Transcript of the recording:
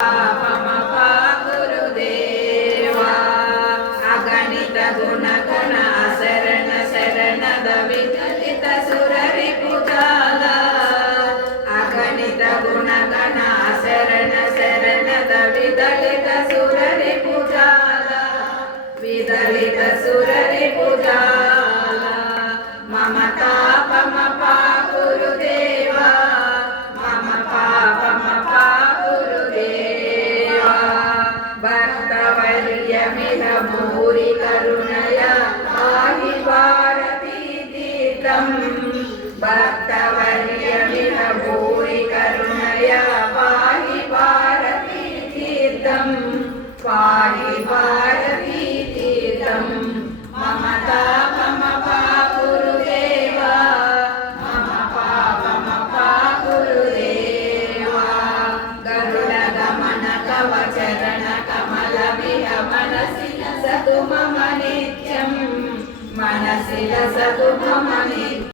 पापमपा गुरुदेवा अगणित गुण गुण शरण शरणद विदलित सुररि पूजाला अगणित गुण गण शरण शरणद विदलित सुररि पूजाला विदलित सुररि पूजाला मम तापमपा गुरुदेवा मम पापमपा गुरुदेवा भक्तवर्यमिह भूरि करुणया पाहि भारती तीर्थम् भक्तवर्यमिह भूरि करुणया पाहि भारती तीर्थम् पाहि भारती तीर्थम् मम तापमपा गुरुदेवा मम पापमपा गुरुदेवा गरुडगमन कवचरण कमलमिह मनसि लसतु मम नित्यम् मनसि लसतु मम नित्यम्